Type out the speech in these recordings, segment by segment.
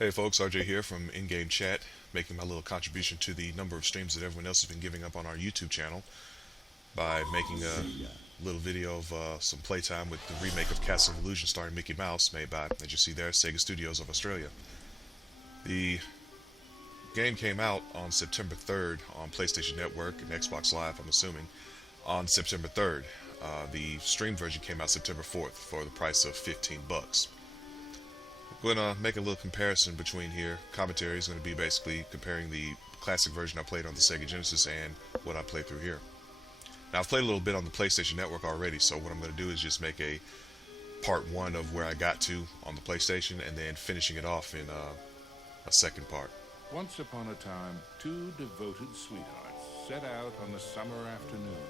Hey folks, RJ here from In-Game Chat, making my little contribution to the number of streams that everyone else has been giving up on our YouTube channel by making a little video of some playtime with the remake of Castle of Illusion starring Mickey Mouse, made by, as you see there, Sega Studios of Australia. The game came out on September 3rd on PlayStation Network and Xbox Live, I'm assuming, on September 3rd. The stream version came out September 4th for the price of $15. I'm going to make a little comparison between here. Commentary is going to be basically comparing the classic version I played on the Sega Genesis and what I played through here. Now, I've played a little bit on the PlayStation Network already, so what I'm going to do is just make a part one of where I got to on the PlayStation and then finishing it off in a second part. Once upon a time, two devoted sweethearts set out on a summer afternoon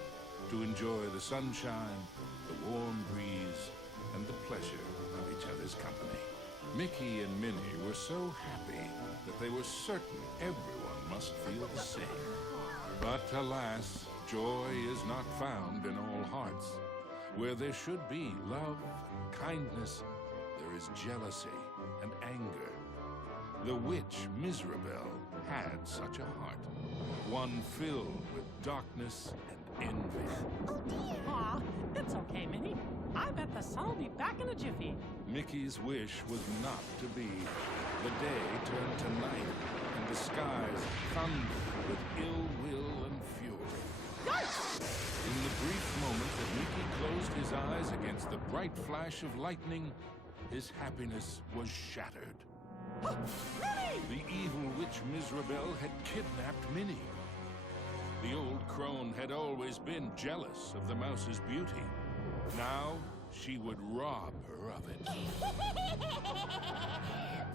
to enjoy the sunshine, the warm breeze, and the pleasure of each other's company. Mickey and Minnie were so happy that they were certain everyone must feel the same. But alas, joy is not found in all hearts. Where there should be love and kindness, there is jealousy and anger. The witch Miserabel had such a heart, one filled with darkness and envy. Oh dear! Aw, it's okay, Minnie. I bet the sun'll be back in a jiffy. Mickey's wish was not to be. The day turned to night, and the skies thundered with ill will and fury. Yikes! In the brief moment that Mickey closed his eyes against the bright flash of lightning, his happiness was shattered. Minnie! The evil witch Miserabel had kidnapped Minnie. The old crone had always been jealous of the mouse's beauty. Now, she would rob her of it.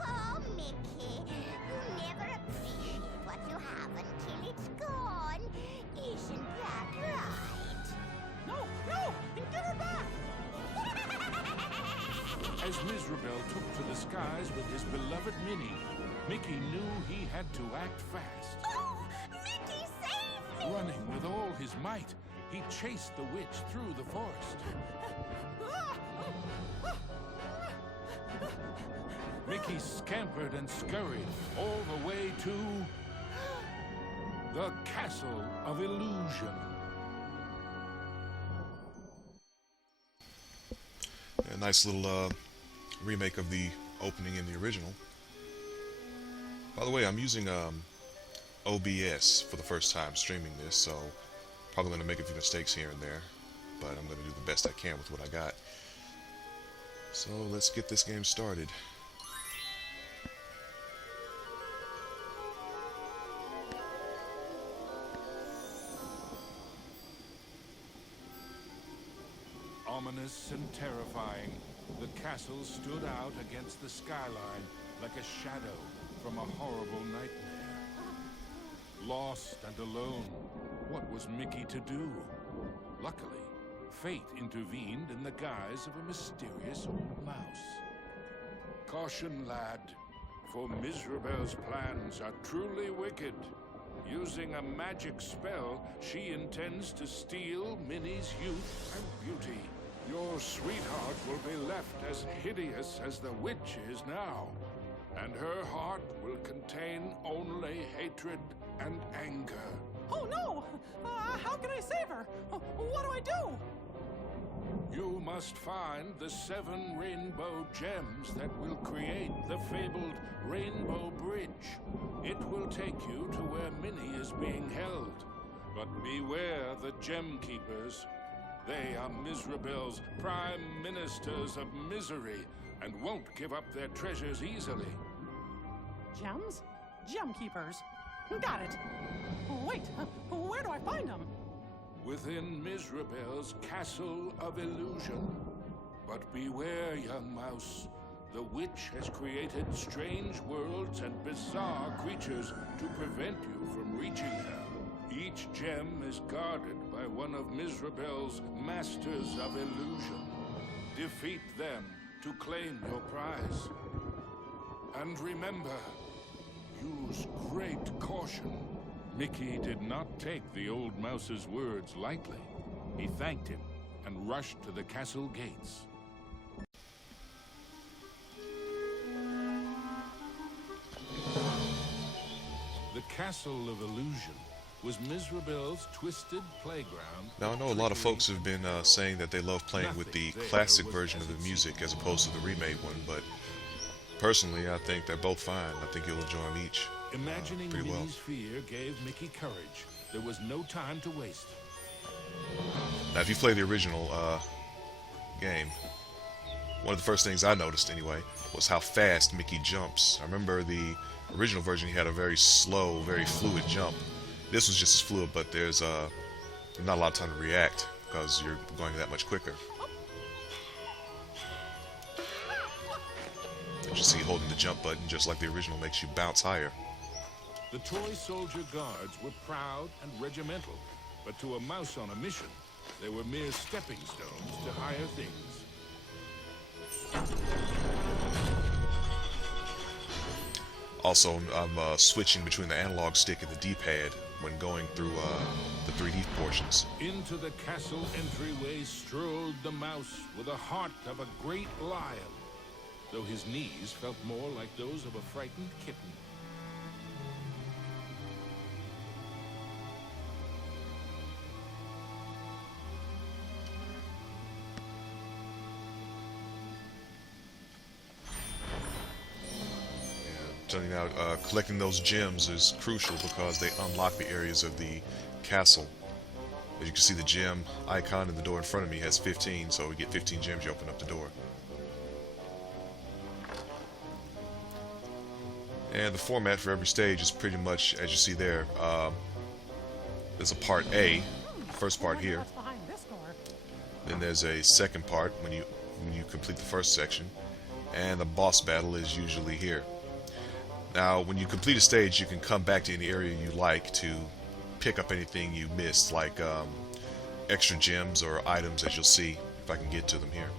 Oh, Mickey, you never appreciate what you have until it's gone. Isn't that right? No! Get her back! As Miserabel took to the skies with his beloved Minnie, Mickey knew he had to act fast. Oh, Mickey, save me! Running with all his might, he chased the witch through the forest. Mickey scampered and scurried all the way to the Castle of Illusion. A nice little remake of the opening in the original. By the way, I'm using OBS for the first time streaming this, so probably going to make a few mistakes here and there, but I'm going to do the best I can with what I got. So let's get this game started. Ominous and terrifying, the castle stood out against the skyline like a shadow from a horrible nightmare. Lost and alone, what was Mickey to do? Luckily, fate intervened in the guise of a mysterious old mouse. Caution, lad, for Miserabel's plans are truly wicked. Using a magic spell, she intends to steal Minnie's youth and beauty. Your sweetheart will be left as hideous as the witch is now, and her heart will contain only hatred and anger. Oh no! How can I save her? What do I do? You must find the 7 rainbow gems that will create the fabled Rainbow Bridge. It will take you to where Minnie is being held. But beware the Gem Keepers. They are Miserabel's prime ministers of misery and won't give up their treasures easily. Gems? Gem keepers. Got it. Wait, where do I find them? Within Miserabel's Castle of Illusion. But beware, young mouse. The witch has created strange worlds and bizarre creatures to prevent you from reaching her. Each gem is guarded by one of Miserabel's Masters of Illusion. Defeat them to claim your prize. And remember, use great caution. Mickey did not take the old mouse's words lightly. He thanked him and rushed to the castle gates. Castle of Illusion was Mizrabel's twisted playground. Now, I know a lot of folks have been saying that they love playing with the classic version of the music as opposed to the remade one, but personally, I think they're both fine. I think you'll enjoy them each Imagining pretty well. Minnie's fear gave Mickey courage. There was no time to waste. Now, if you play the original game, one of the first things I noticed, anyway, was how fast Mickey jumps. I remember the original version, he had a very slow, very fluid jump. This was just as fluid, but there's not a lot of time to react because you're going that much quicker. As you see, holding the jump button, just like the original, makes you bounce higher. The toy soldier guards were proud and regimental, but to a mouse on a mission, they were mere stepping stones to higher things. Also, I'm switching between the analog stick and the D-pad when going through the 3D portions. Into the castle entryway strode the mouse with the heart of a great lion, though his knees felt more like those of a frightened kitten. Telling you now, collecting those gems is crucial because they unlock the areas of the castle. As you can see, the gem icon in the door in front of me has 15, so we get 15 gems, you open up the door. And the format for every stage is pretty much as you see there. There's a part A, first part here. What's behind this door? Then there's a second part when you complete the first section, and the boss battle is usually here. Now, when you complete a stage, you can come back to any area you like to pick up anything you missed, like extra gems or items, as you'll see if I can get to them here.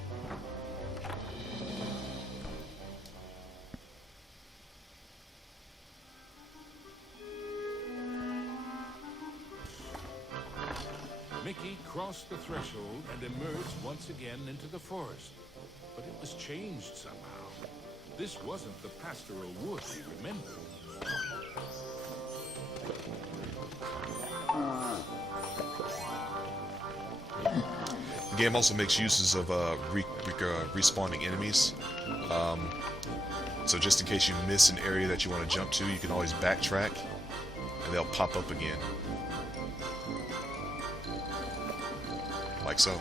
Mickey crossed the threshold and emerged once again into the forest. But it was changed somehow. This wasn't the pastoral wood he remembered. The game also makes uses of respawning enemies. So just in case you miss an area that you want to jump to, you can always backtrack, and they'll pop up again. Like so.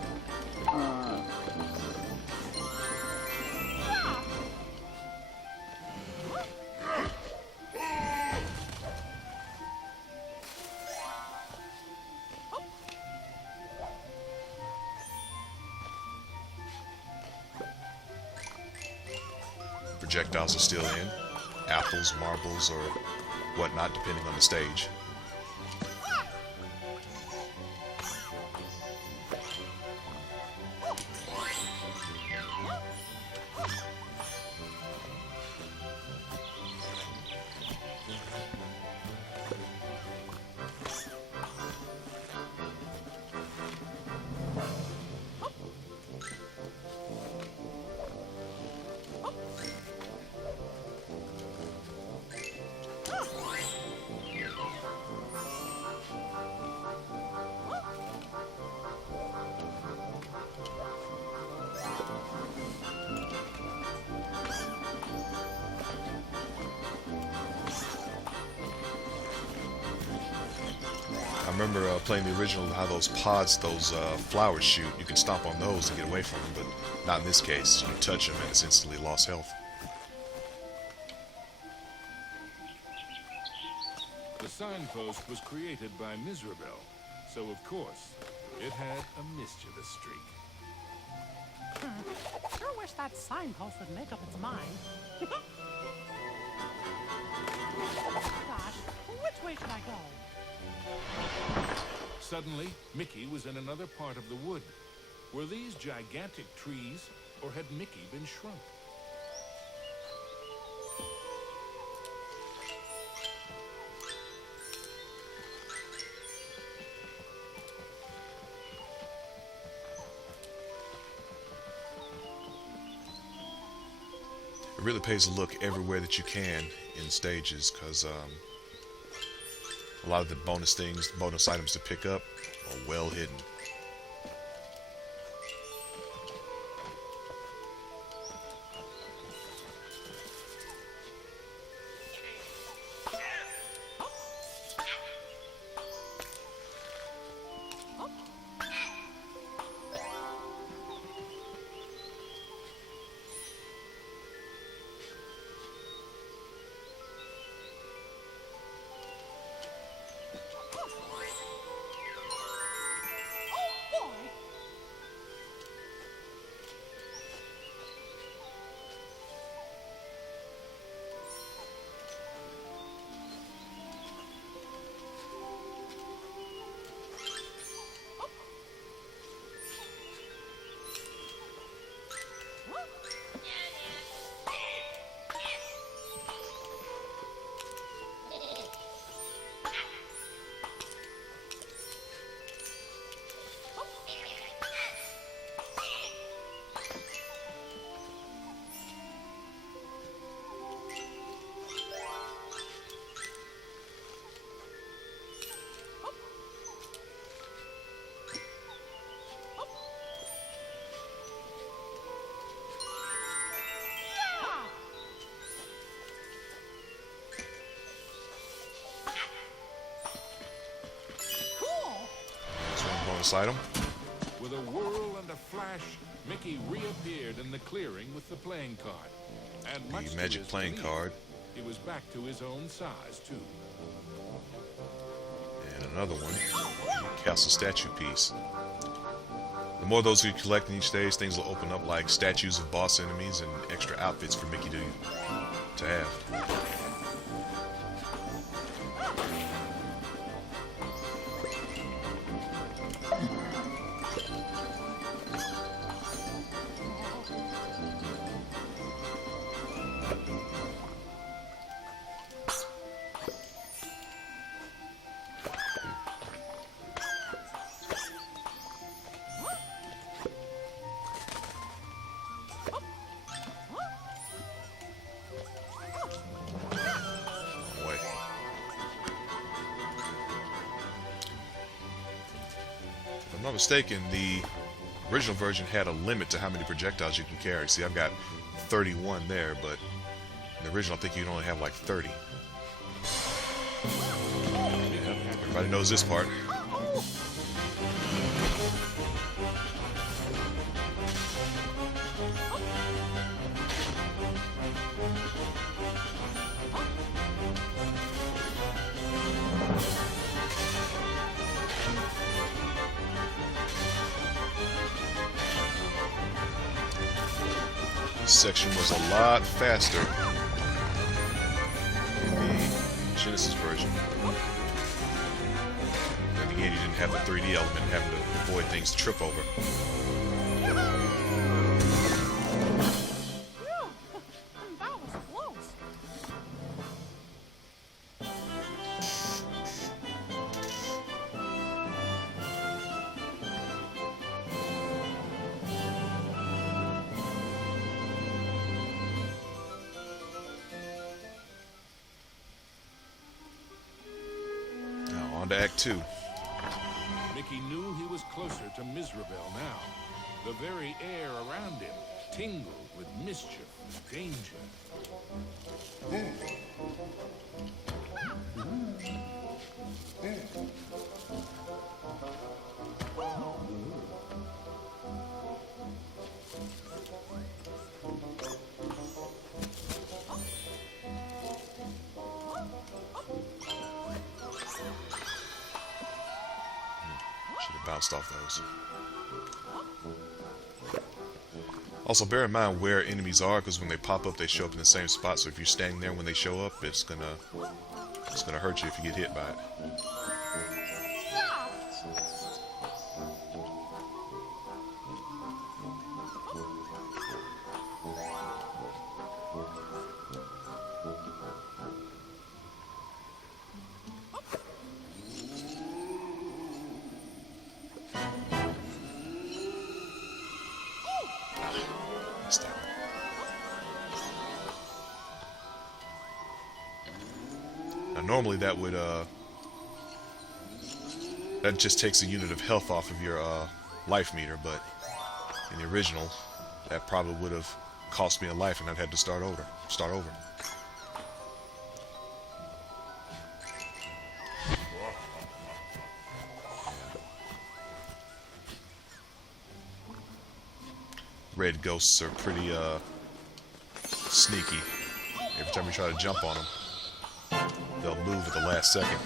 Projectiles are still in. Apples, marbles, or whatnot, depending on the stage. I remember playing the original, how those pods, those flowers shoot. You can stomp on those to get away from them, but not in this case. You touch them and it's instantly lost health. The signpost was created by Mizrabel, so of course, it had a mischievous streak. Sure wish that signpost would make up its mind. Gosh, which way should I go? Suddenly, Mickey was in another part of the wood. Were these gigantic trees, or had Mickey been shrunk? It really pays a look everywhere that you can in stages, because A lot of the bonus things, bonus items to pick up are well hidden. Bonus item. With a whirl and a flash, Mickey reappeared in the clearing with the playing card. And much The to magic his playing relief, card. he was back to his own size, too. And another one. The castle statue piece. The more of those you collect in each stage, things will open up like statues of boss enemies and extra outfits for Mickey to have. If I'm not mistaken, the original version had a limit to how many projectiles you can carry. See, I've got 31 there, but in the original I think you can only have like 30. Everybody knows this part. This section was a lot faster in the Genesis version. And again, you didn't have the 3D element having to avoid things to trip over. Phew! That was close. Now on to Act 2. Mickey knew he was closer to Mizrabel now. The very air around him tingled with mischief and danger. Should have bounced off those. Also, bear in mind where enemies are, because when they pop up, they show up in the same spot. So if you're standing there when they show up, it's gonna hurt you if you get hit by it. Missed that one. Now, normally that would that just takes a unit of health off of your life meter, but in the original, that probably would have cost me a life and I'd had to start over. Red ghosts are pretty sneaky. Every time you try to jump on them, they'll move at the last second.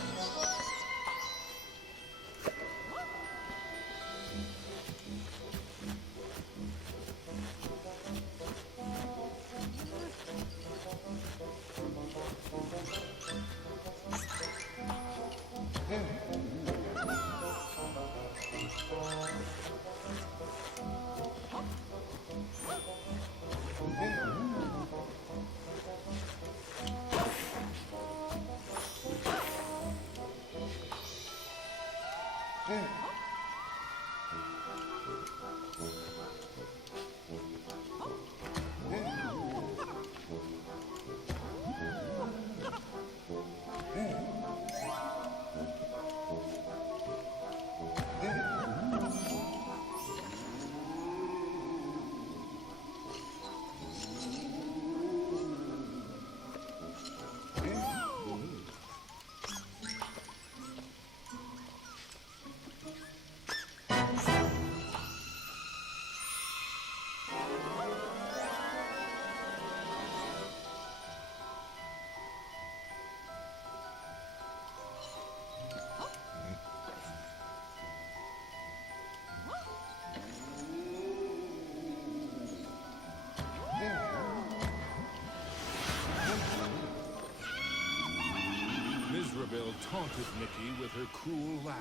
Miserable taunted Mickey with her cruel laugh,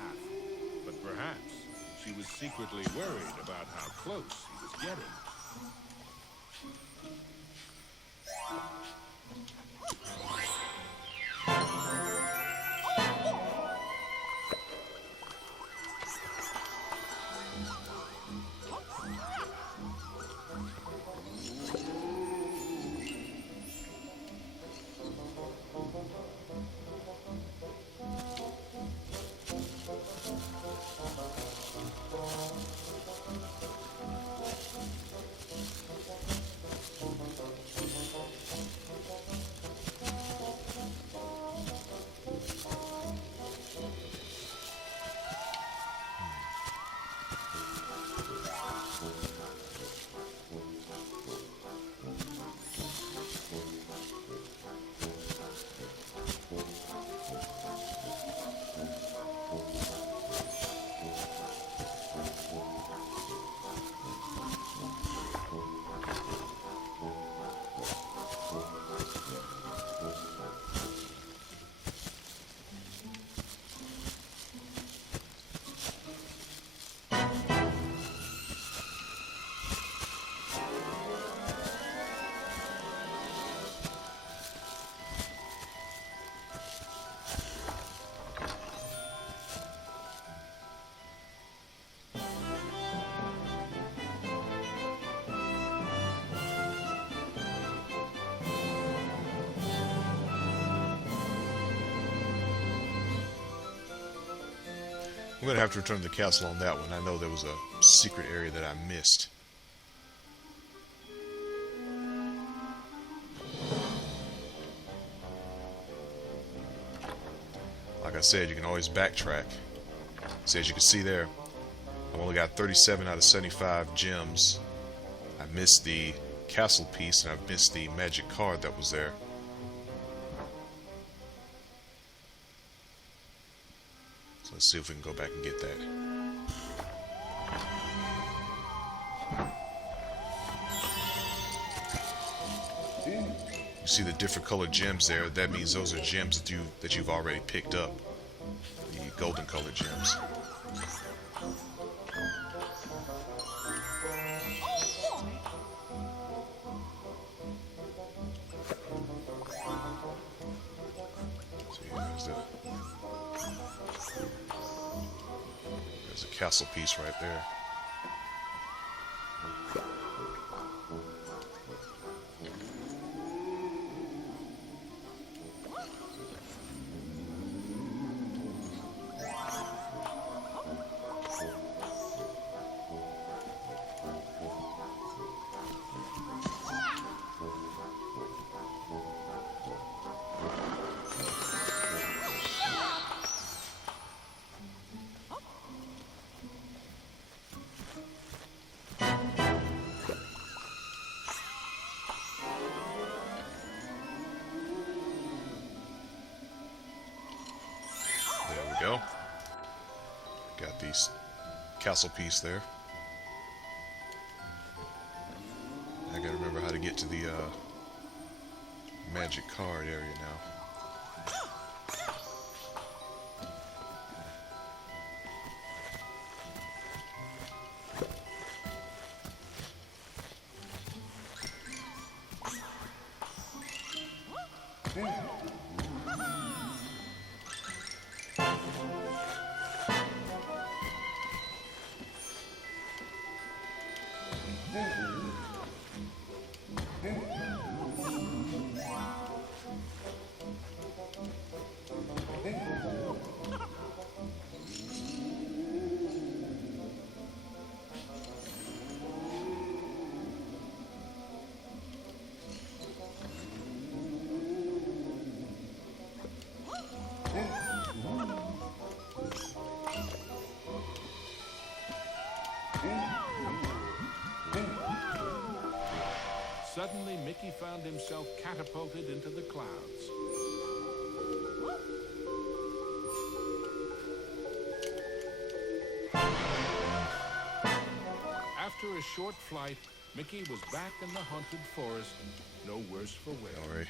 but perhaps she was secretly worried about how close he was getting. I'm going to have to return to the castle on that one. I know there was a secret area that I missed. Like I said, you can always backtrack. So as you can see there, I've only got 37 out of 75 gems. I missed the castle piece and I missed the magic card that was there. So let's see if we can go back and get that. You see the different colored gems there? That means those are gems that you've already picked up. The golden colored gems. There's a castle piece right there. Got the castle piece there. I gotta remember how to get to the magic card area now. Suddenly, Mickey found himself catapulted into the clouds. After a short flight, Mickey was back in the haunted forest, no worse for wear.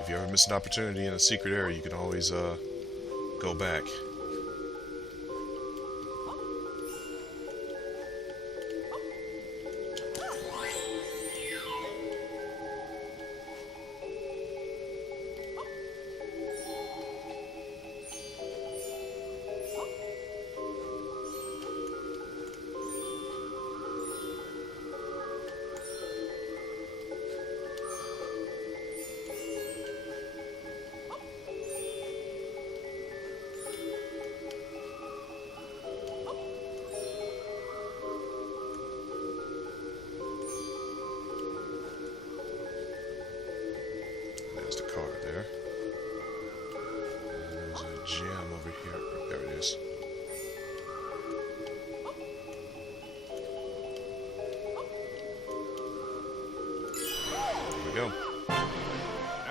If you ever miss an opportunity in a secret area, you can always go back. There's the card there. And there's a gem over here. Oh, there it is. There we go.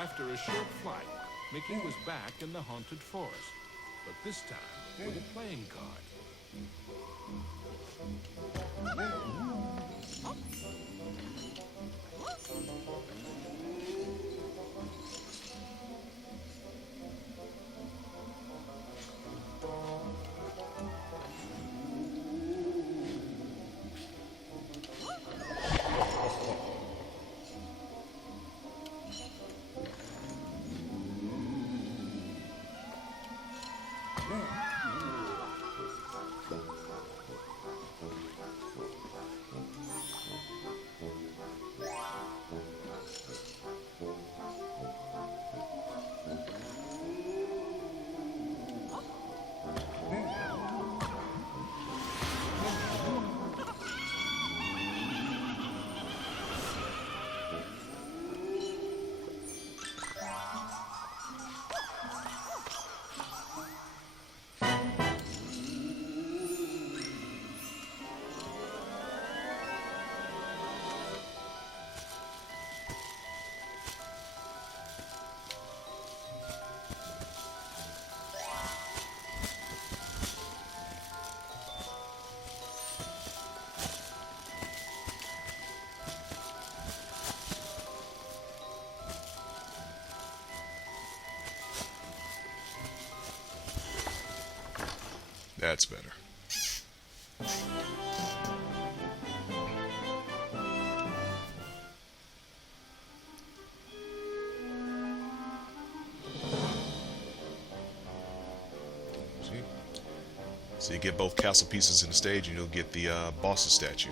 After a short flight, Mickey was back in the haunted forest, but this time with a playing card. That's better. See? So you get both castle pieces in the stage and you'll get the boss's statue.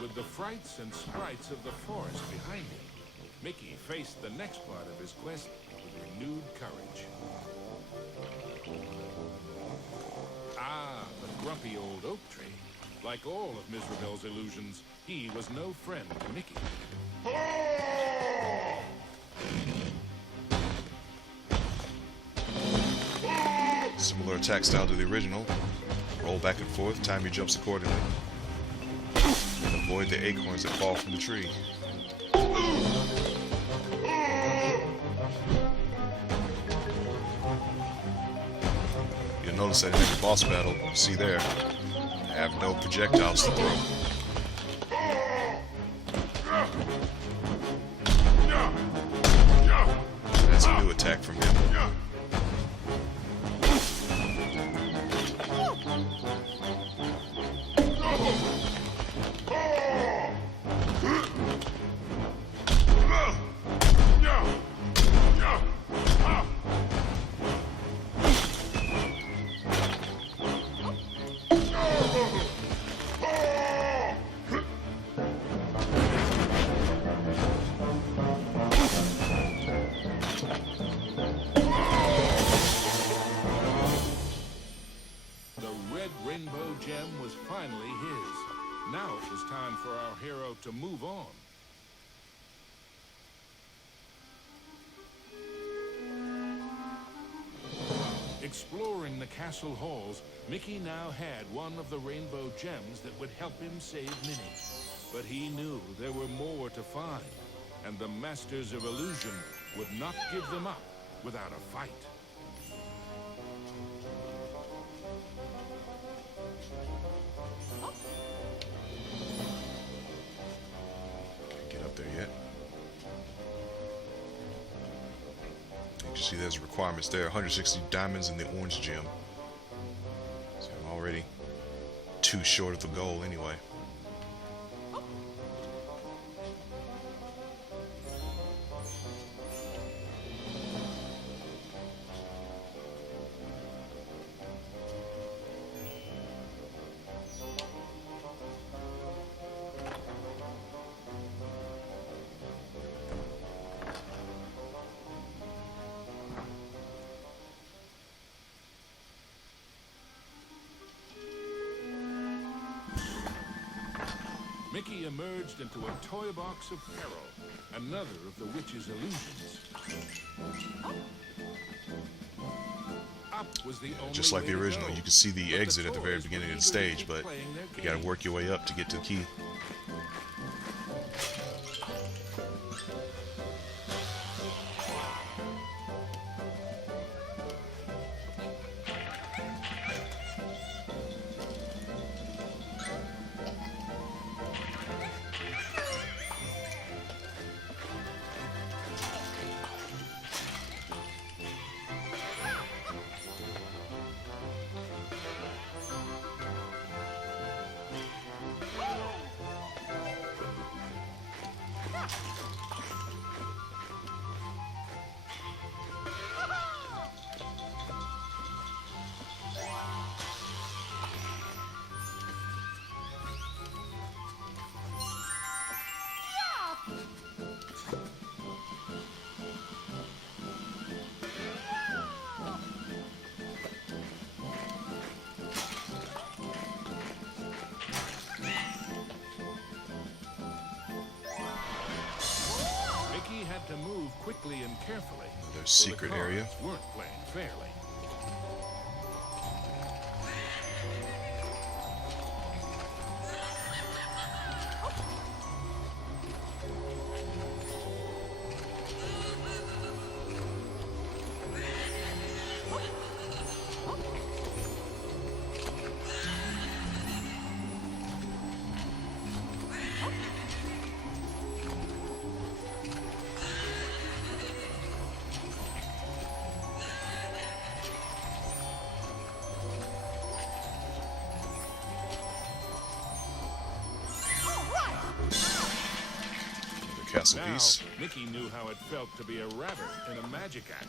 With the frights and sprites of the forest behind him, Mickey faced the next part of his quest with renewed courage. Ah, the grumpy old oak tree. Like all of Mizrabel's illusions, he was no friend to Mickey. Similar attack style to the original. Roll back and forth, time your jumps accordingly. And avoid the acorns that fall from the tree. You'll notice that in every boss battle, you see there, I have no projectiles to throw. That's a new attack from him. Rainbow gem was finally his. Now it was time for our hero to move on. Exploring the castle halls, Mickey now had one of the rainbow gems that would help him save Minnie. But he knew there were more to find, and the Masters of Illusion would not give them up without a fight. There yet. You can see there's requirements there. 160 diamonds in the orange gem. So I'm already too short of the goal anyway. Mickey emerged into a toy box of peril, another of the witch's illusions. Up was the only Just like way the to original, go, you can see the but exit at the very toys beginning were of the eager to stage, keep but playing their you gotta game. work your way up to get to the key. Mickey had to move quickly and carefully. There's so secret the area. cards weren't playing fairly. The castle Now, piece. Mickey knew how it felt to be a rabbit in a magic act.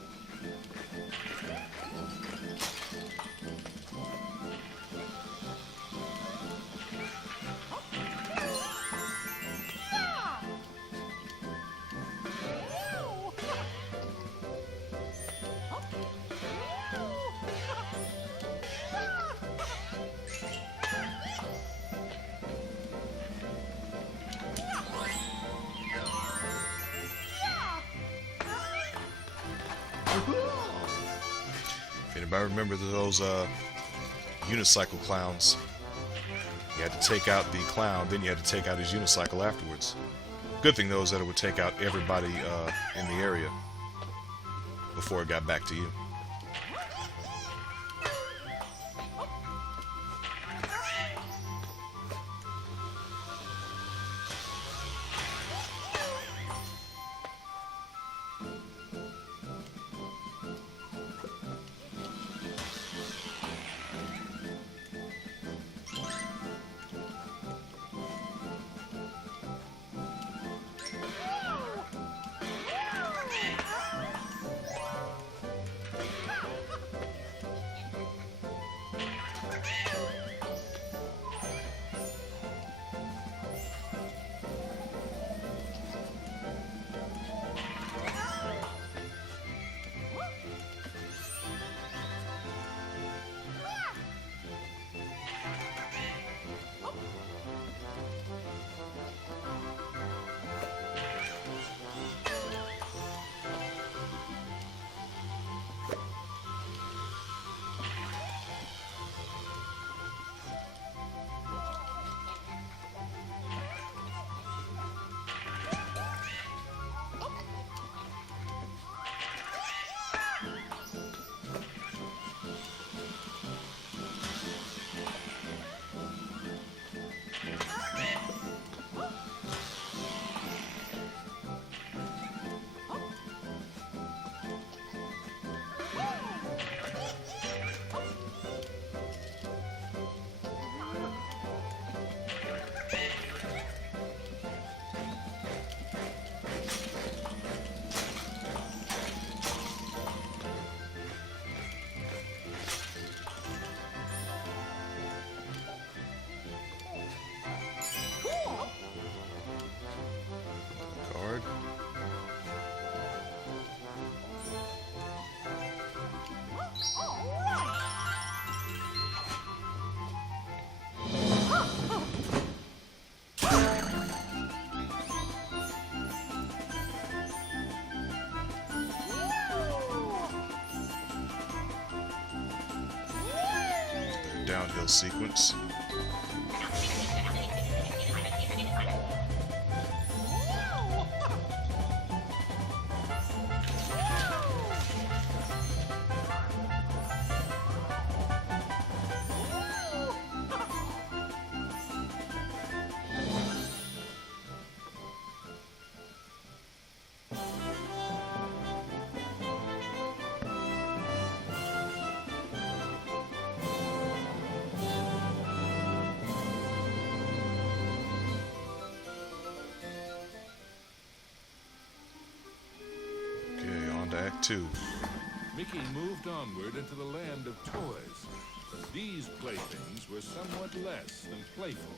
Anybody remember those unicycle clowns? You had to take out the clown, then you had to take out his unicycle afterwards. Good thing though is that it would take out everybody in the area before it got back to you. Card. Downhill sequence. Act 2. Mickey moved onward into the land of toys. These playthings were somewhat less than playful.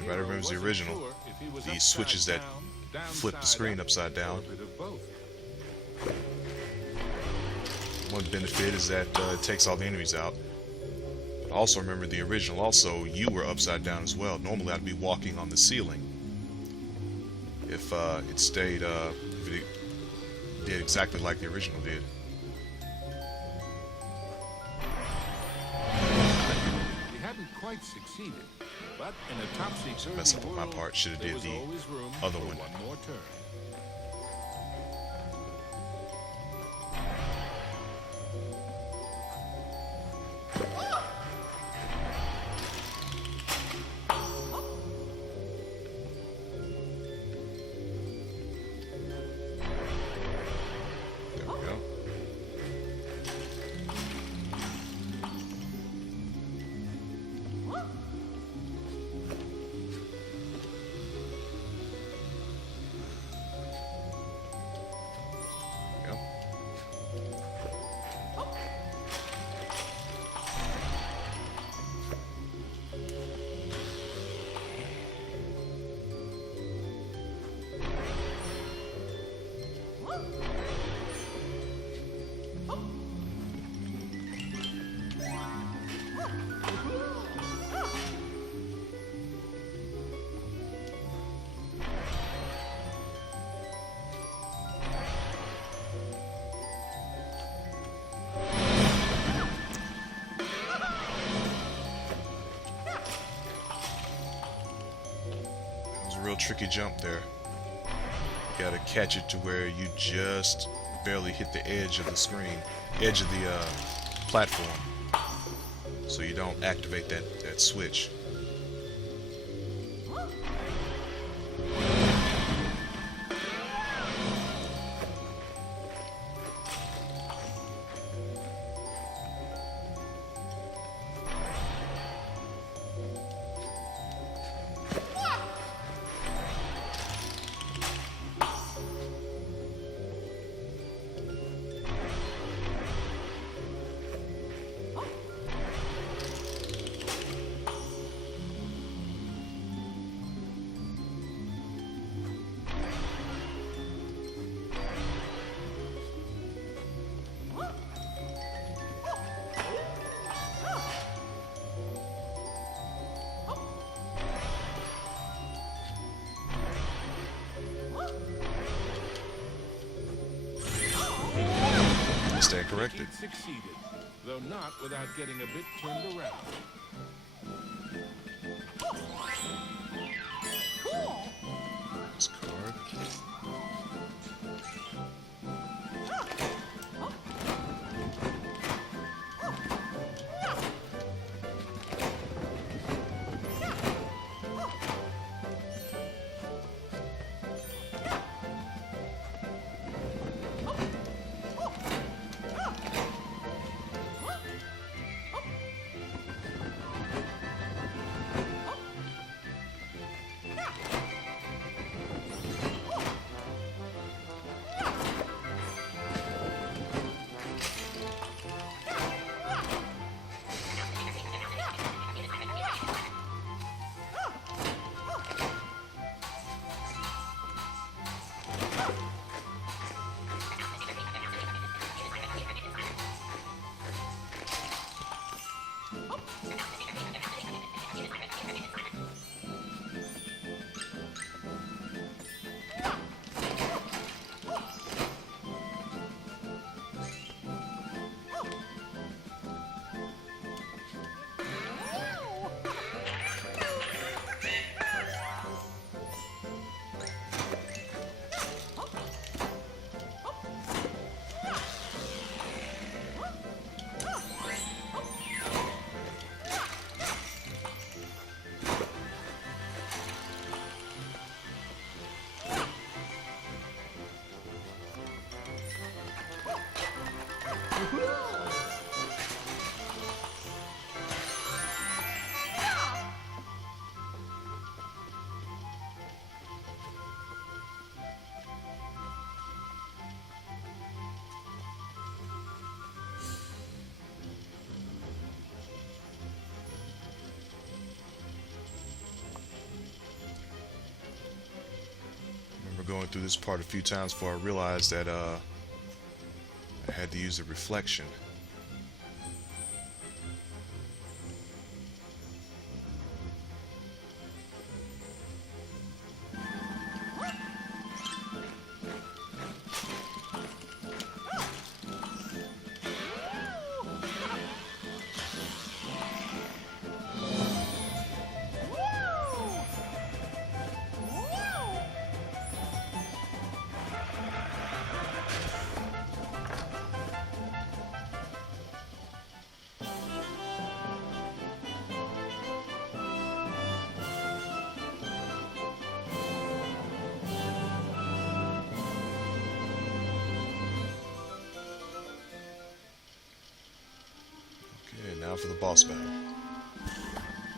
Everybody remembers the original. he was the upside switches that down, flip the downside screen up, upside or down. a bit of both. One benefit is that it takes all the enemies out. But also remember the original also, you were upside down as well. Normally I'd be walking on the ceiling. If it stayed, if it did exactly like the original did. He hadn't quite succeeded, but in a topsy-turvy Mess up on my world, part. Should have there did was the always room other for one. one more turn. There we go. Yep. That was a real tricky jump there. You gotta catch it to where you just barely hit the edge of the screen, edge of the platform, so you don't activate that switch. Stand corrected. He'd succeeded, though not without getting a bit turned around. This card. going through this part a few times before I realized that I had to use a reflection. Okay, now for the boss battle.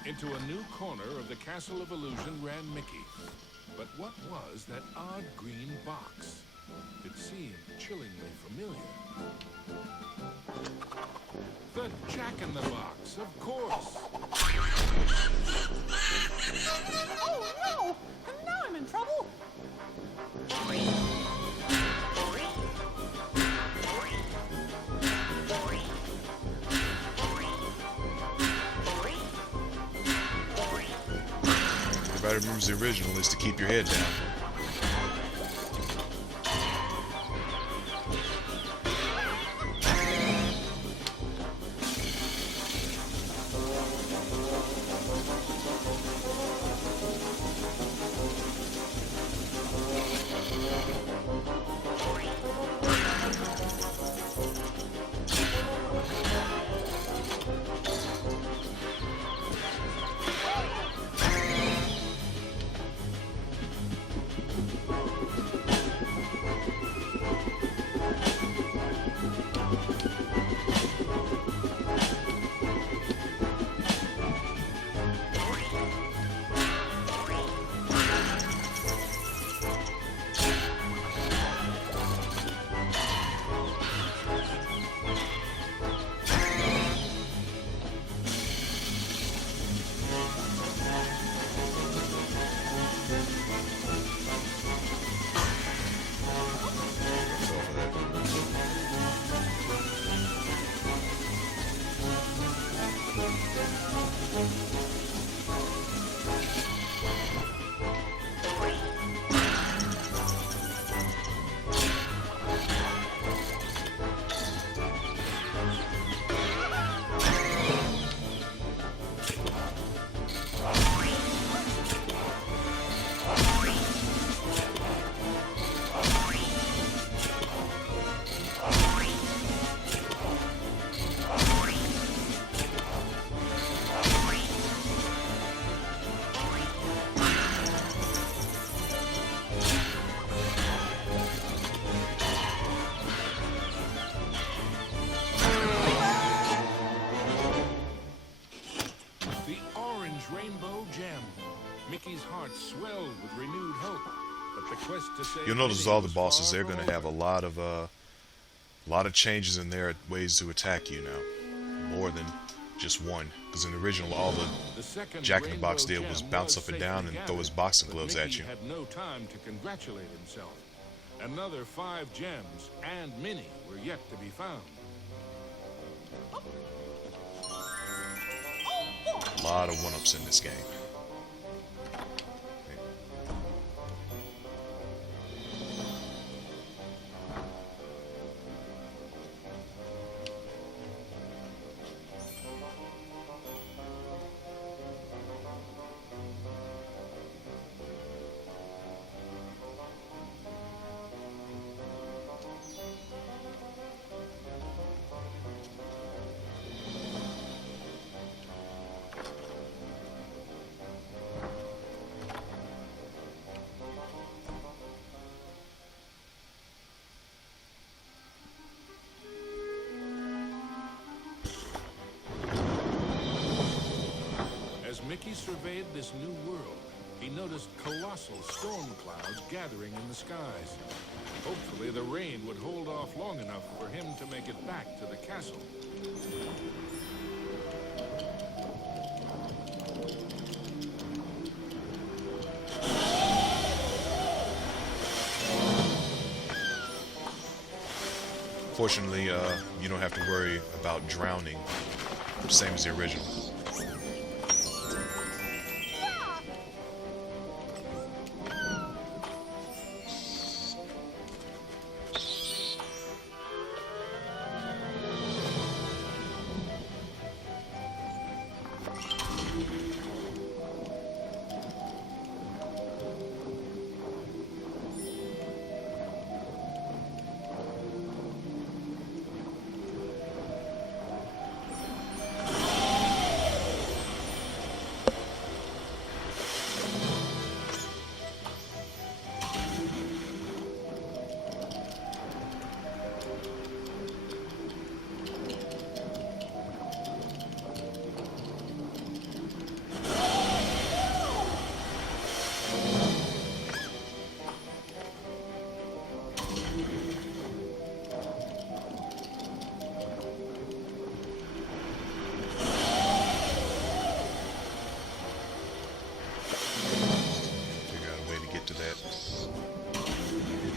Into a new corner of the Castle of Illusion ran Mickey. But what was that odd green box? It seemed chillingly familiar. The Jack-in-the-Box, of course. Oh no! Now I'm in trouble! Everybody remembers the original is to keep your head down. Mickey's heart swelled with renewed hope, but the quest to save You'll notice Minnie all the was bosses, far they're from going to have a over. lot of changes in their ways to attack you now. More than just one. Because in the original, all the second Jack-in-the-Box rainbow did was gem bounce up and safely down and throw gathered, his boxing but gloves Mickey at you. had no time to congratulate himself. Another 5 gems and Minnie were yet to be found. A lot of one-ups in this game. As Mickey surveyed this new world, he noticed colossal storm clouds gathering in the skies. Hopefully the rain would hold off long enough for him to make it back to the castle. Fortunately, you don't have to worry about drowning, same as the original.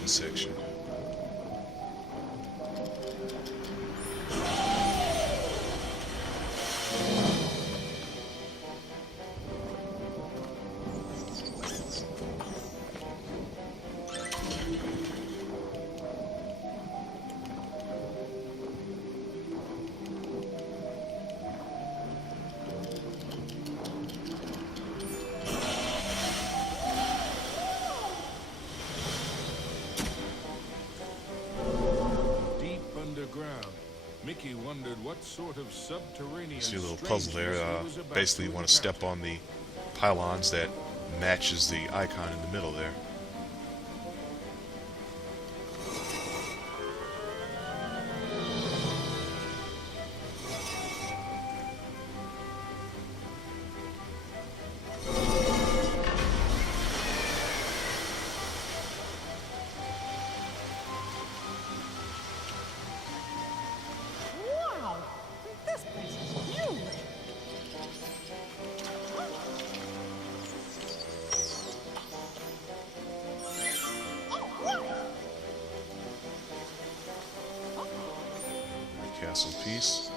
Section. Mickey wondered what sort of subterranean See a little puzzle there. Basically, you want to step on the pylons that matches the icon in the middle there. Wow! This place is huge! All right! Castle piece.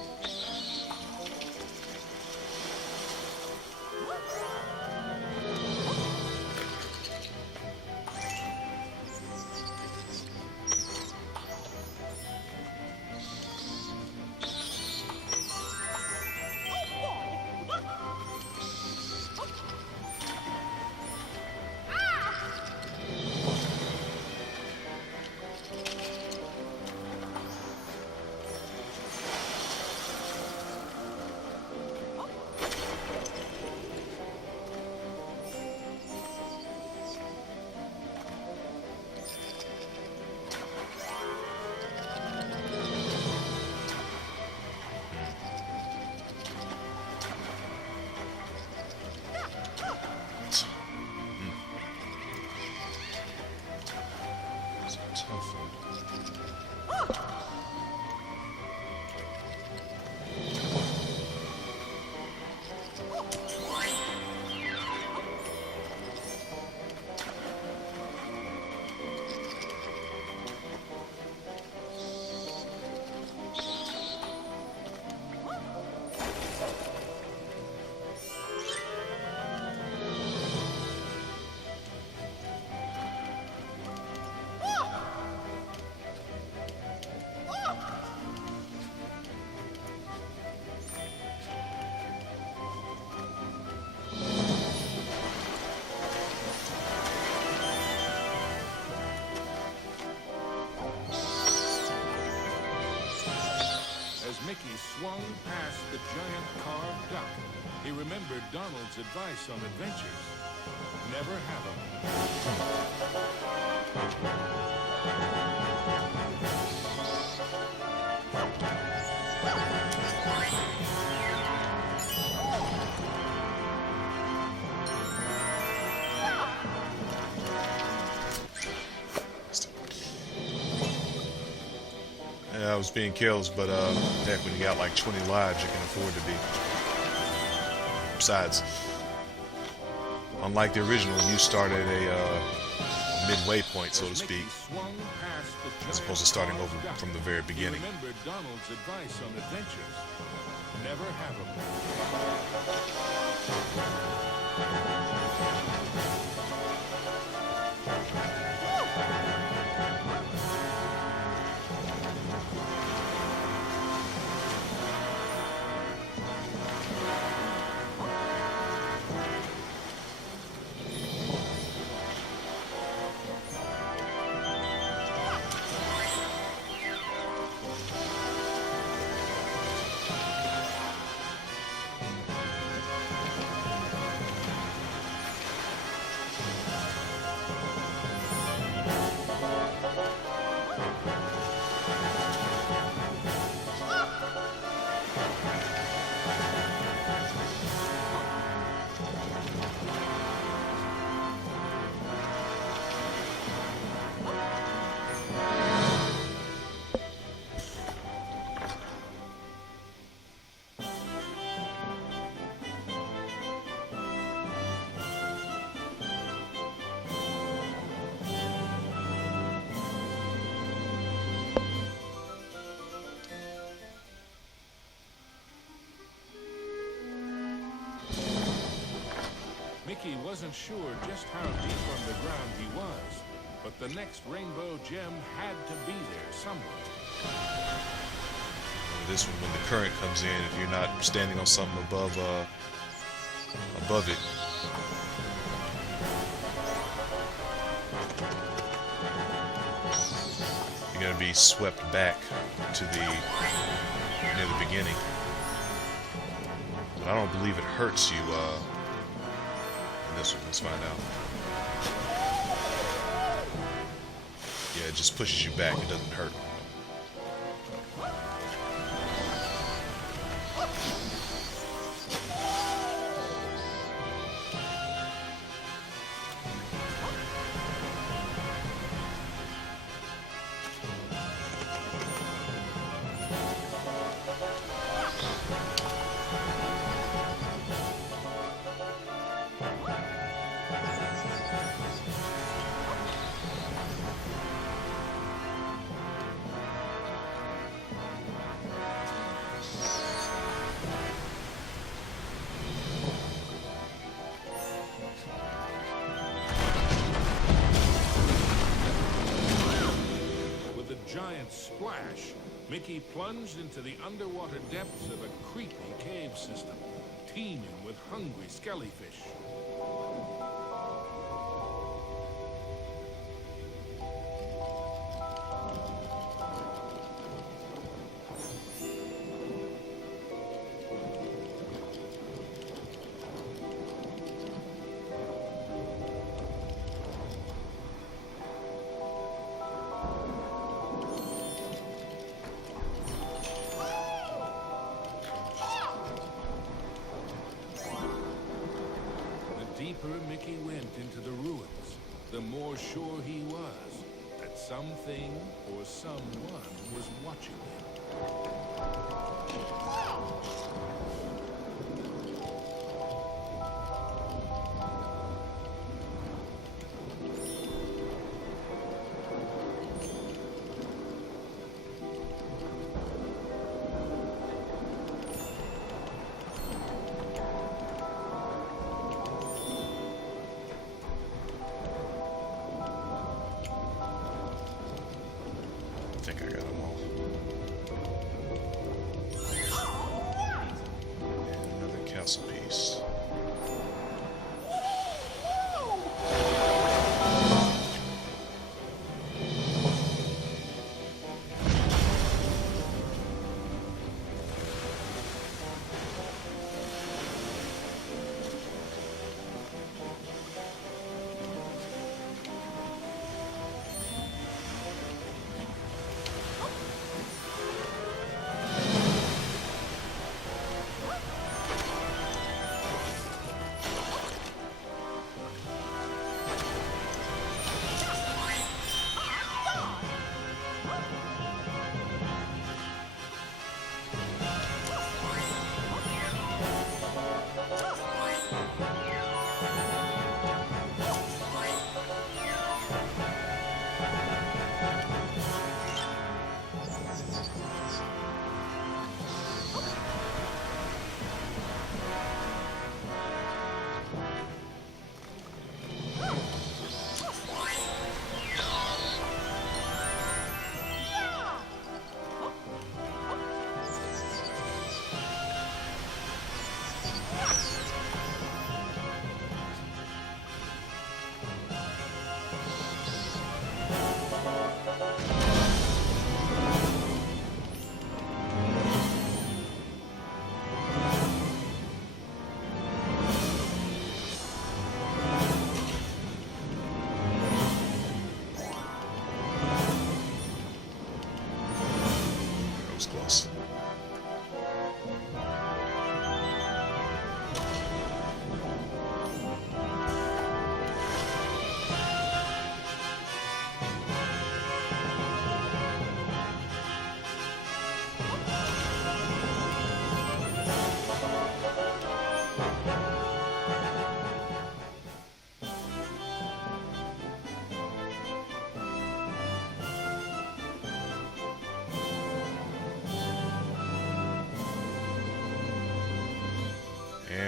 Mickey swung past the giant carved duck. He remembered Donald's advice on adventures. Never have 'em. Yeah, I was being careless, but heck, when you got like 20 lives, you can afford to be. Besides, unlike the original, you start at a midway point, so to As speak, Mickey swung past the as giant opposed to starting carved over duck, from the very he beginning. remembered Donald's advice on adventures. Never have 'em. Mickey wasn't sure just how deep underground he was, but the next rainbow gem had to be there somewhere. This one, when the current comes in, if you're not standing on something above it, you're gonna be swept back to near the beginning. But I don't believe it hurts you in this one. Let's find out. Yeah, it just pushes you back. It doesn't hurt. Giant splash, Mickey plunged into the underwater depths of a creepy cave system, teeming with hungry skellyfish. The deeper Mickey went into the ruins, the more sure he was that something or someone was watching him. I think I got them all. And another castle piece.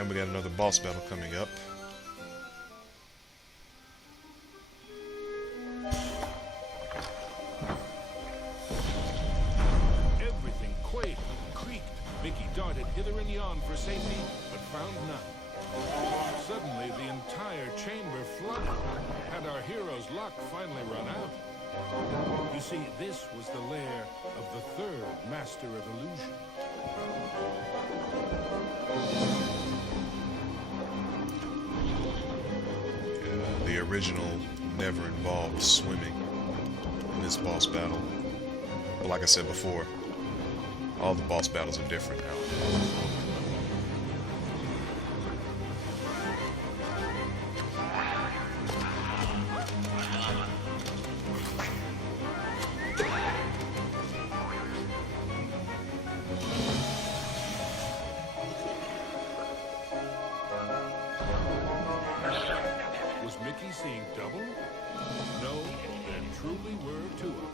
we got another boss battle coming up. Everything quaked, creaked. Mickey darted hither and yon for safety, but found none. Suddenly, the entire chamber flooded. Had our hero's luck finally run out? You see, this was the lair of the third Master of Illusion. The original never involved swimming in this boss battle. But like I said before, all the boss battles are different now. Was Mickey seeing double? No, there truly were two of them.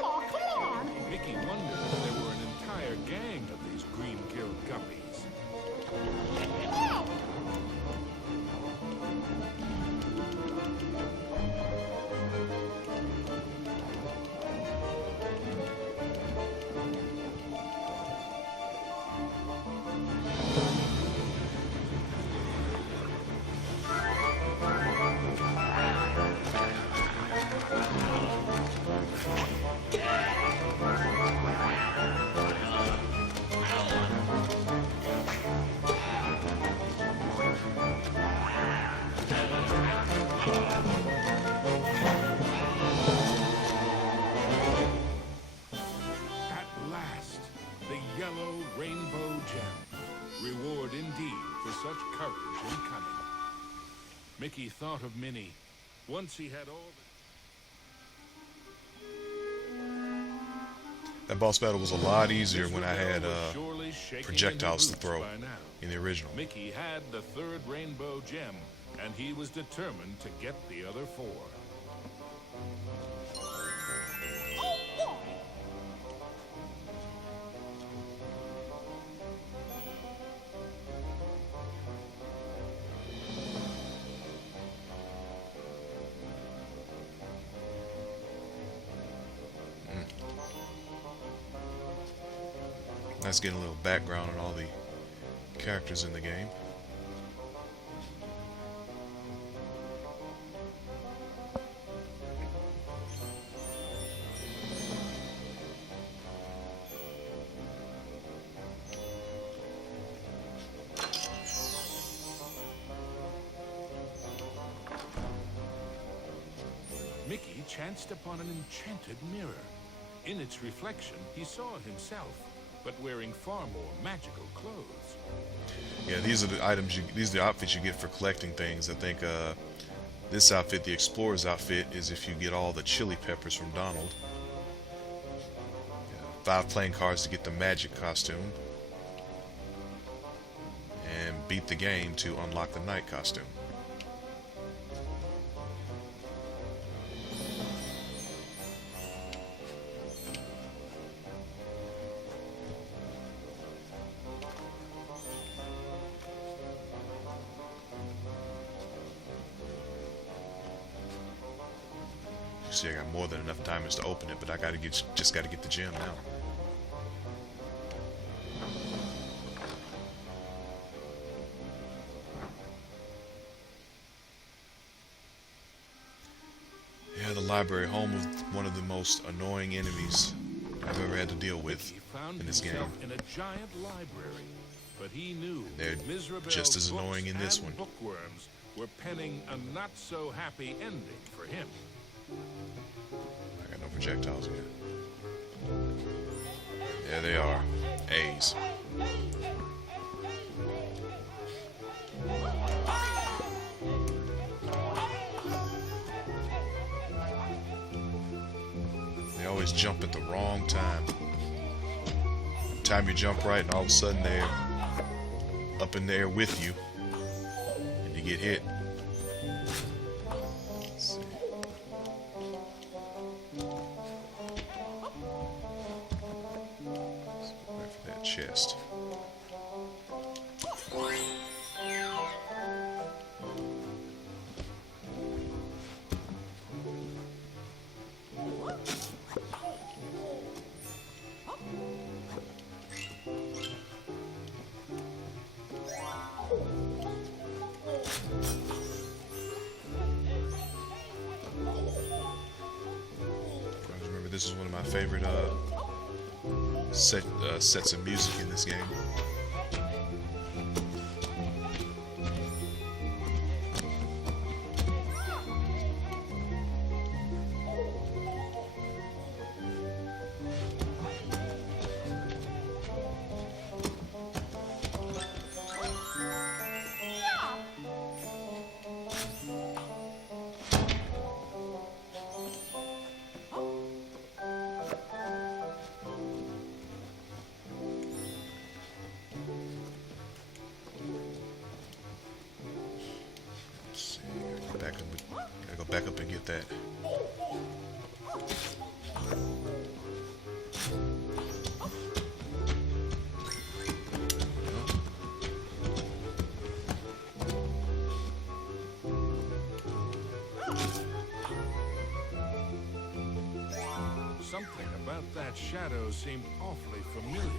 Oh, come on! Mickey wondered if there were an entire gang of these green-killed guppies. Oh! At last, the yellow rainbow gem. Reward indeed for such courage and cunning. Mickey thought of Minnie. Once he had all the... That boss battle was a lot easier when I had was surely shaking projectiles in to her throw boots by now. in the original. Mickey had the third rainbow gem, and he was determined to get the other four. Oh, boy! Let's get a little background on all the characters in the game. Mickey chanced upon an enchanted mirror. In its reflection, he saw himself, but wearing far more magical clothes. Yeah, these are the items these are the outfits you get for collecting things. I think this outfit, the Explorer's outfit, is if you get all the chili peppers from Donald. 5 playing cards to get the magic costume. And beat the game to unlock the knight costume. See, I got more than enough diamonds to open it, but I just gotta get the gem now. Yeah, the library, home of one of the most annoying enemies I've ever had to deal with He found in this game. himself in a giant library, but he knew They're Mizrabel's just as books annoying in this and one. bookworms were penning a not-so-happy ending for him. I Got no projectiles yet. There they are. A's. They always jump at the wrong time. Time you jump right, and all of a sudden they're up in the air with you, and you get hit. Let's see. Let's go back for that chest. This is one of my favorite sets of music in this game. Gotta go back up and get that. Something about that shadow seemed awfully familiar.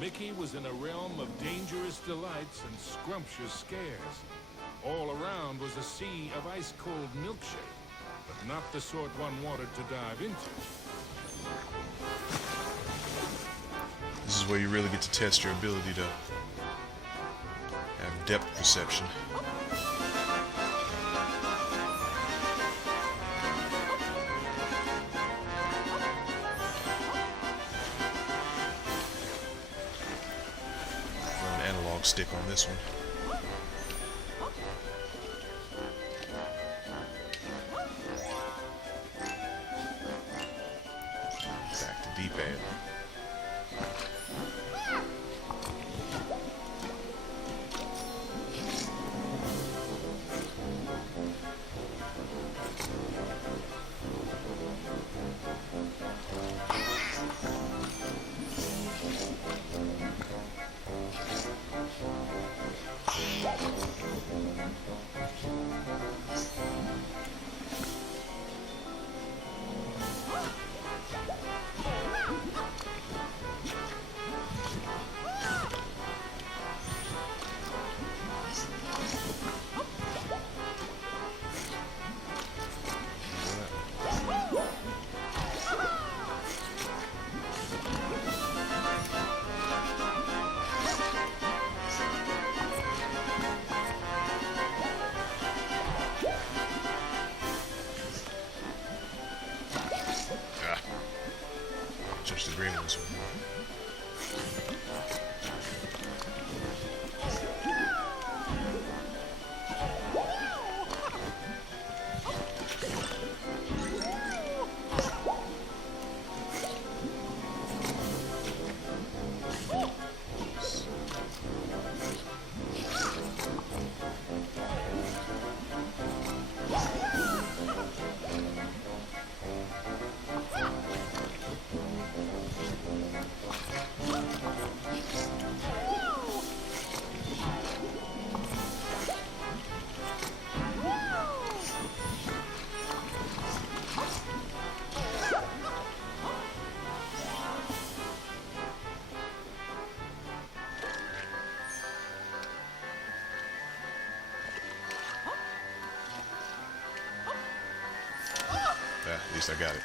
Mickey was in a realm of dangerous delights and scrumptious scares. All around was a sea of ice-cold milkshake, but not the sort one wanted to dive into. This is where you really get to test your ability to have depth perception. Throw an analog stick on this one. Back to D-pad. Just the green ones. Yeah, at least I got it.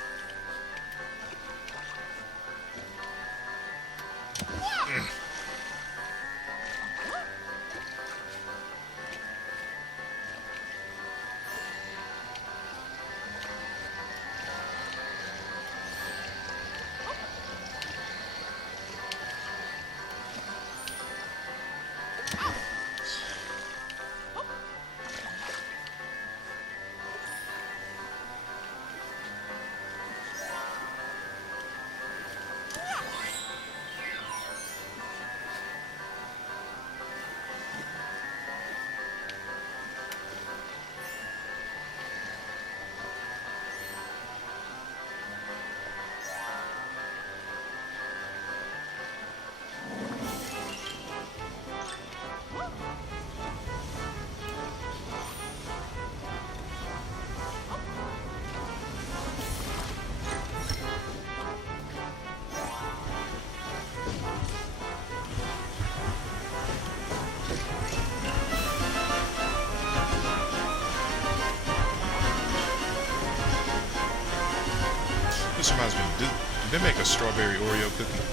they make a strawberry Oreo cookie?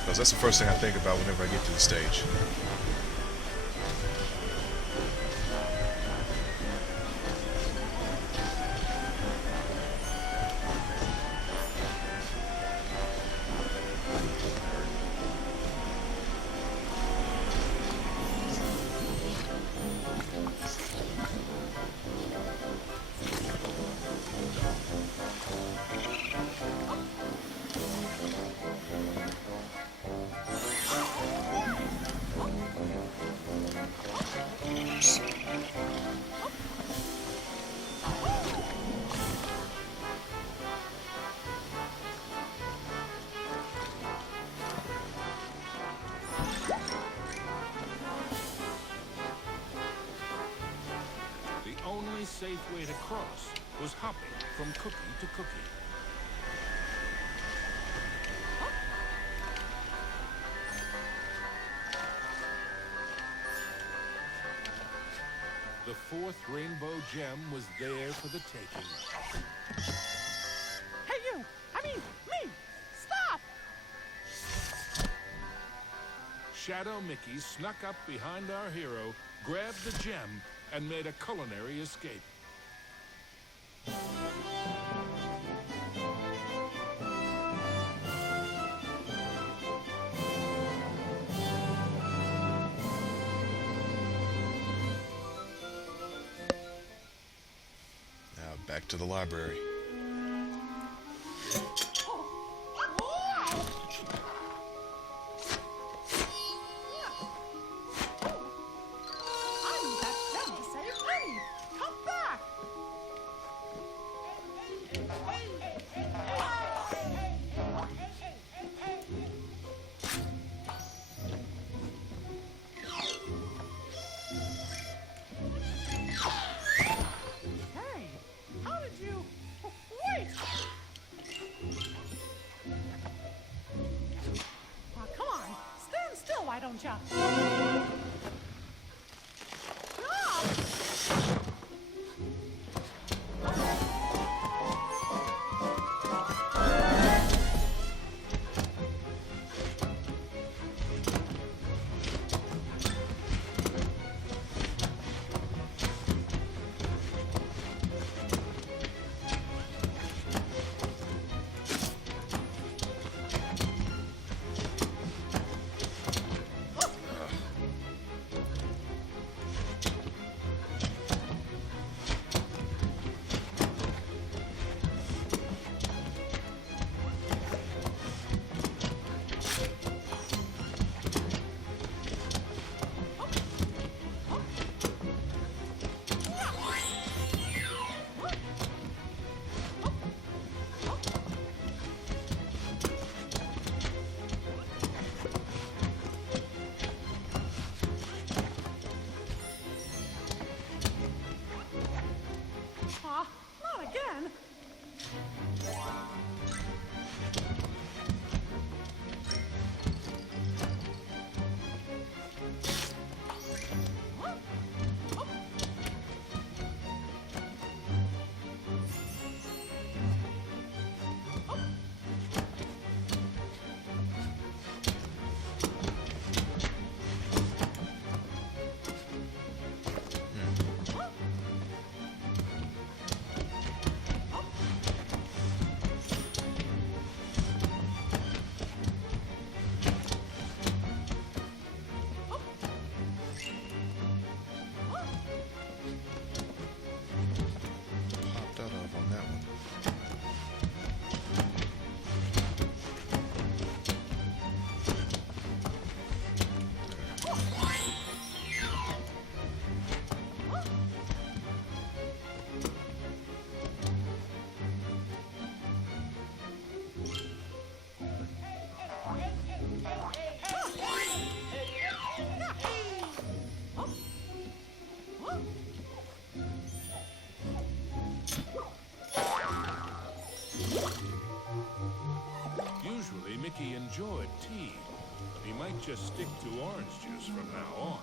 Because that's the first thing I think about whenever I get to the stage. The only safe way to cross was hopping from cookie to cookie. The fourth rainbow gem was there for the taking. Hey, you! I mean, me! Stop! Shadow Mickey snuck up behind our hero, grabbed the gem, and made a culinary escape. Now back to the library. I need that gem to save me! Come back! Hey, how did you... Wait! Come on, stand still, why don't ya? Ah! Not again! Popped out of on that one. Usually Mickey enjoyed tea, but he might just stick to orange juice from now on.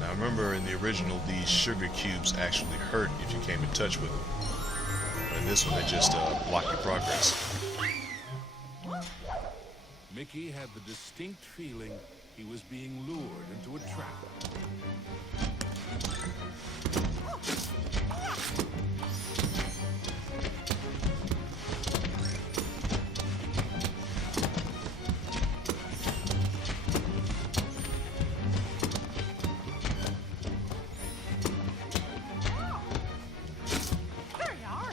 Now remember, in the original, these sugar cubes actually hurt if you came in touch with them. But in this one, they just block your progress. Mickey had the distinct feeling he was being lured into a trap. There you are.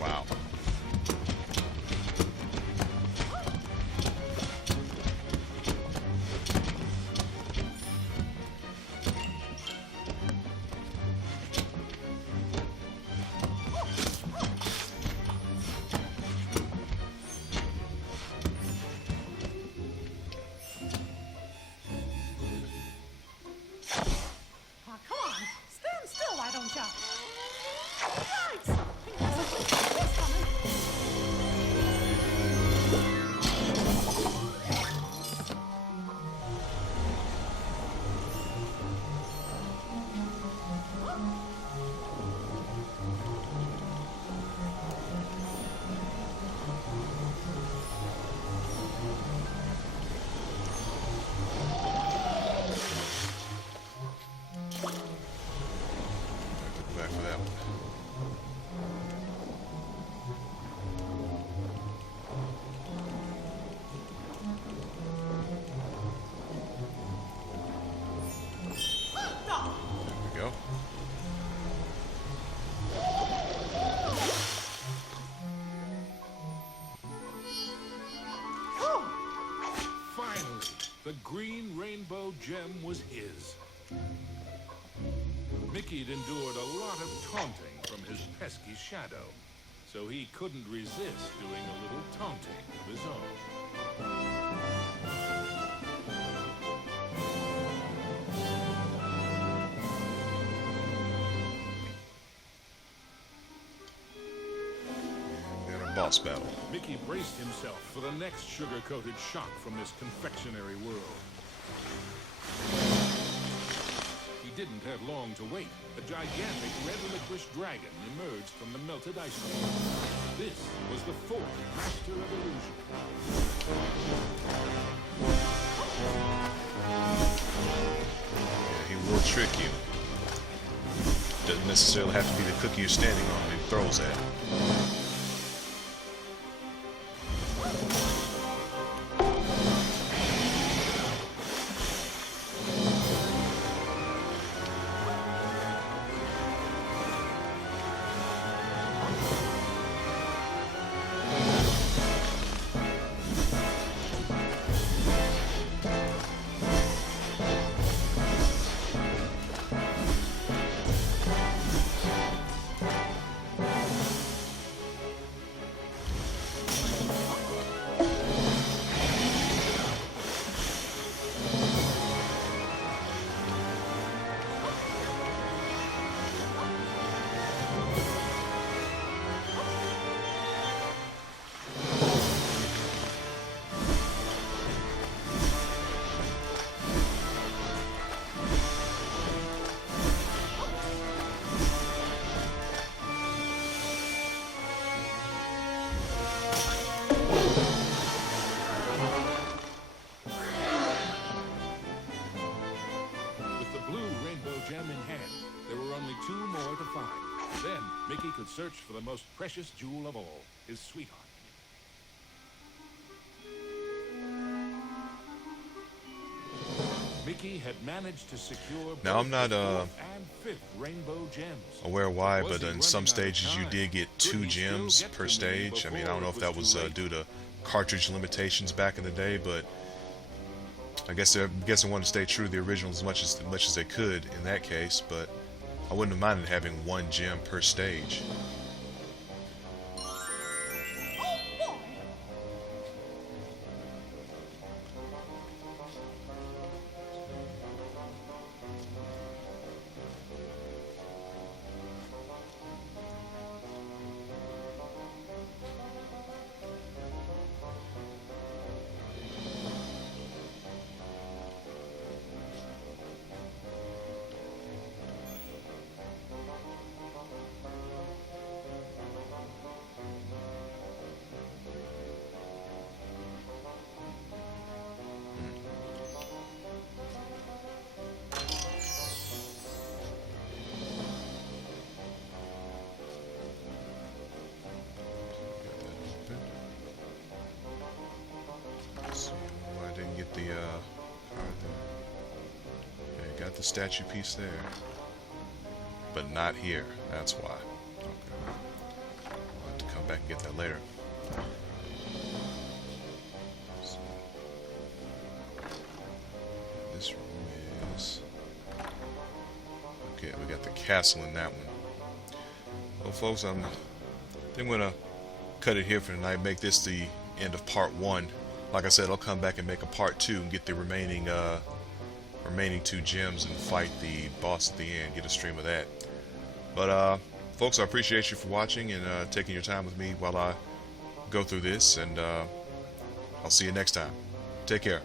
Wow. Come on. Stand still, why don't ya? Right. He's coming. Go back for that one. There we go. Finally, the green rainbow gem was his. Mickey'd endured a lot of taunting from his pesky shadow, so he couldn't resist doing a little taunting of his own. And a boss battle. Mickey braced himself for the next sugar-coated shock from this confectionery world. He didn't have long to wait. A gigantic red licorice dragon emerged from the melted ice cream. This was the fourth Master of Illusion. Yeah, he will trick you. Doesn't necessarily have to be the cookie you're standing on that he throws at. Then, Mickey could search for the most precious jewel of all, his sweetheart. Vicky had managed to secure Now, both I'm not, the fourth and fifth rainbow gems. aware why, Was but he in some running out of stages you time? did get Could 2 he still gems get per to me stage. I mean, I before don't know it if that was too late? due to cartridge limitations back in the day, but I guess they wanted to stay true to the original as much as they could in that case. But I wouldn't have minded having 1 gem per stage. See why I didn't get the okay, got the statue piece there, but not here. That's why. Okay, I'll have to come back and get that later. So, this room is okay. We got the castle in that one. Well, folks, I think I'm gonna cut it here for tonight. Make this the end of part 1. Like I said, I'll come back and make a part 2 and get the remaining 2 gems and fight the boss at the end. Get a stream of that. But folks, I appreciate you for watching and taking your time with me while I go through this. And I'll see you next time. Take care.